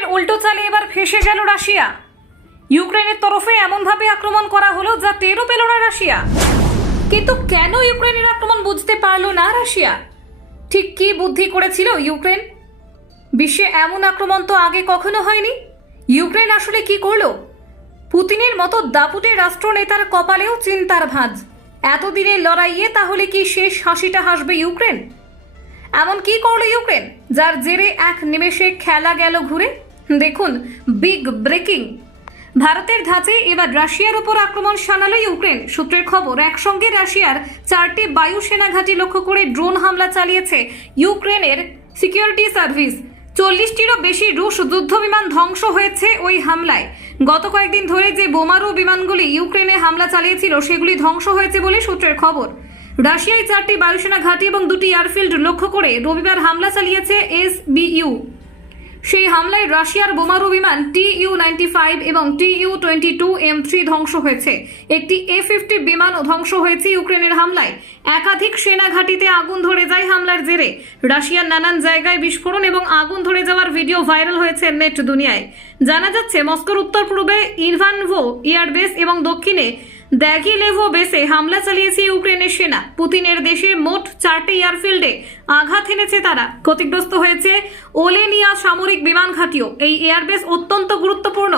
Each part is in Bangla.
ইউক্রেনের উল্টো চালে এবার ফেসে গেল রাশিয়া। ইউক্রেনের তরফে এমনভাবে আক্রমণ করা হলো যা টেরও পেল না রাশিয়া। কিন্তু কেন ইউক্রেনের আক্রমণ বুঝতে পারল না রাশিয়া? ঠিক কি বুদ্ধি করেছিল ইউক্রেন? বিশ্বে এমন আক্রমণ তো আগে কখনো হয়নি। ইউক্রেন আসলে কি করল? পুতিনের মতো দাপুটে রাষ্ট্রনেতার কপালেও চিন্তার ভাঁজ। এতদিনের লড়াইয়ে তাহলে কি শেষ হাসিটা হাসবে ইউক্রেন? এমন কি করল ইউক্রেন, যার জেরে এক নিমেষে খেলা গেল ঘুরে? দেখুন বিগ ব্রেকিং ভারতের ধাঁচে এবার রাশিয়ার উপর আক্রমণ শানালো ইউক্রেন। সূত্রের খবর, একসঙ্গে রাশিয়ার চারটি বায়ুসেনা ঘাঁটি লক্ষ্য করে ড্রোন হামলা চালিয়েছে ইউক্রেনের সিকিউরিটি সার্ভিস। চল্লিশটিরও বেশি রুশ যুদ্ধ বিমান ধ্বংস হয়েছে ওই হামলায়। গত কয়েকদিন ধরে যে বোমারু বিমানগুলি ইউক্রেনে হামলা চালিয়েছিল, সেগুলি ধ্বংস হয়েছে বলে সূত্রের খবর। রাশিয়ায় চারটি বায়ুসেনা ঘাঁটি এবং দুটি এয়ারফিল্ড লক্ষ্য করে রবিবার হামলা চালিয়েছে এসবিইউ। সেই হামলায় রাশিয়ার বোমারু বিমান টি ইউ ফাইভ এবং T U twenty two M three ধ্বংস হয়েছে। একটি এ ফিফটি বিমানও ধ্বংস হয়েছে ইউক্রেনের হামলায়। একাধিক সেনা ঘাঁটিতে আগুন ধরে যায় হামলার জেরে। রাশিয়ার নানান জায়গায় বিস্ফোরণ এবং আগুন ধরে যাওয়ার ভিডিও ভাইরাল হয়েছে নেট দুনিয়ায়। জানা যাচ্ছে, মস্কোর উত্তর পূর্বে ইরভানভো এয়ারবেস এবং দক্ষিণে দ্যাগিলেভো বেসে হামলা চালিয়েছে ইউক্রেনের সেনা। পুতিনের দেশে মোট চারটি এয়ারফিল্ডে আঘাত এনেছে তারা। ক্ষতিগ্রস্ত হয়েছে ওলেনিয়া সামরিক বিমান ঘাঁটিও। এই এয়ারবেস অত্যন্ত গুরুত্বপূর্ণ।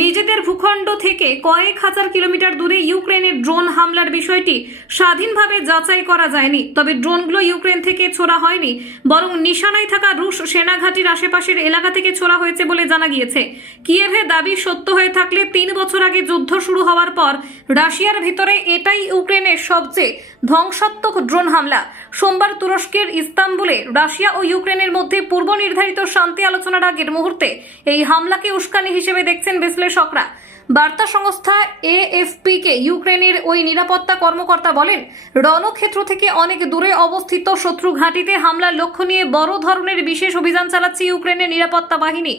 নিজেদের ভূখণ্ড থেকে কয়েক হাজার কিলোমিটার দূরে ইউক্রেনের ড্রোন হামলার বিষয়টি স্বাধীনভাবে যাচাই করা যায়নি। তবে ড্রোনগুলো ইউক্রেন থেকে ছোড়া হয়নি, বরং নিশানায় থাকা রুশ সেনা ঘাঁটির আশেপাশের এলাকা থেকে ছোড়া হয়েছে বলে জানা গিয়েছে। কিয়েভে দাবি সত্য হয়ে থাকলে তিন বছর আগে যুদ্ধ শুরু হওয়ার পর রাশিয়ার ভিতরে এটাই ইউক্রেনের সবচেয়ে ধ্বংসাত্মক ড্রোন হামলা। সোমবার তুরস্কের ইস্তাম্বুলে রাশিয়া ও ইউক্রেনের মধ্যে পূর্ব নির্ধারিত শান্তি আলোচনার আগের মুহূর্তে এই হামলাকে উস্কানি হিসেবে দেখছেন বিশ্লেষকরা। বার্তা সংস্থা এএফপি কে ইউক্রেনের ওই নিরাপত্তা কর্মকর্তা বলেন, রণক্ষেত্র থেকে অনেক দূরে অবস্থিত শত্রু ঘাঁটিতে হামলার লক্ষ্য নিয়ে বড় ধরনের বিশেষ অভিযান চালাচ্ছে ইউক্রেনের নিরাপত্তা বাহিনী।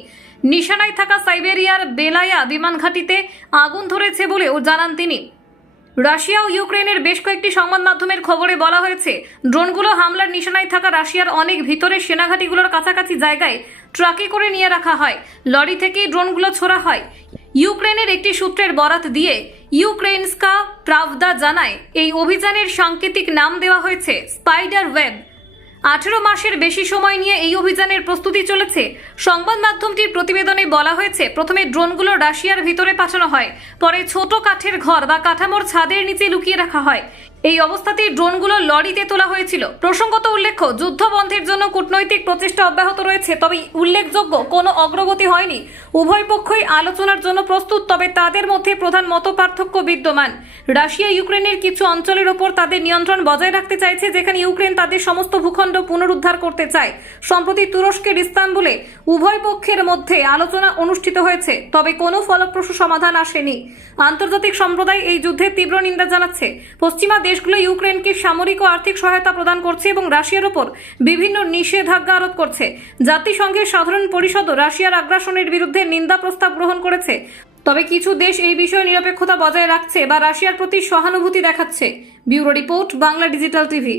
নিশানায় থাকা সাইবেরিয়ার বেলায়া বিমান ঘাঁটিতে আগুন ধরেছে বলেও জানান তিনি। রাশিয়া ও ইউক্রেনের বেশ কয়েকটি সংবাদ মাধ্যমের খবরে বলা হয়েছে, ড্রোনগুলো হামলার নিশানায় থাকা রাশিয়ার অনেক ভিতরে সেনাঘাটিগুলোর কাছাকাছি জায়গায় ট্রাকে করে নিয়ে রাখা হয়। লরি থেকেই ড্রোনগুলো ছোড়া হয়। ইউক্রেনের একটি সূত্রের বরাত দিয়ে ইউক্রেনস্কা প্রাভদা জানায়, এই অভিযানের সাংকেতিক নাম দেওয়া হয়েছে স্পাইডার ওয়েব। আঠেরো মাসের বেশি সময় নিয়ে এই অভিযানের প্রস্তুতি চলেছে। সংবাদ মাধ্যমটির প্রতিবেদনে বলা হয়েছে, প্রথমে ড্রোনগুলো রাশিয়ার ভিতরে পাঠানো হয়, পরে ছোট কাঠের ঘর বা কাঠামোর ছাদের নিচে লুকিয়ে রাখা হয়। এই অবস্থাতেই ড্রোনগুলো লরিতে তোলা হয়েছিল। প্রসঙ্গত উল্লেখ্য যুদ্ধ বন্ধের জন্য কূটনৈতিক প্রচেষ্টা অব্যাহত রয়েছে, তবে উল্লেখযোগ্য, কোনো অগ্রগতি হয়নি। উভয় পক্ষই আলোচনার জন্য প্রস্তুত, তবে তাদের মধ্যে প্রধান মত পার্থক্য বিদ্যমান। রাশিয়া, ইউক্রেনের কিছু অঞ্চলের ওপর তাদের নিয়ন্ত্রণ বজায় রাখতে চাইছে, যেখানে ইউক্রেন তাদের সমস্ত ভূখণ্ড পুনরুদ্ধার করতে চায়। সম্প্রতি তুরস্কের ইস্তানবুলে উভয় পক্ষের মধ্যে আলোচনা অনুষ্ঠিত হয়েছে, তবে কোনো ফলপ্রসূ সমাধান আসেনি। আন্তর্জাতিক সম্প্রদায় এই যুদ্ধের তীব্র নিন্দা জানাচ্ছে। পশ্চিমা দেশগুলো ইউক্রেনকে সামরিক ও আর্থিক সহায়তা প্রদান করছে এবং রাশিয়ার ওপর বিভিন্ন নিষেধাজ্ঞা আরোপ করছে। জাতিসংঘের সাধারণ পরিষদও রাশিয়ার আগ্রাসনের বিরুদ্ধে নিন্দা প্রস্তাব গ্রহণ করেছে। তবে কিছু দেশ এই বিষয়ে নিরপেক্ষতা বজায় রাখছে বা রাশিয়ার প্রতি সহানুভূতি দেখাচ্ছে। Bureau report, Bangla digital TV.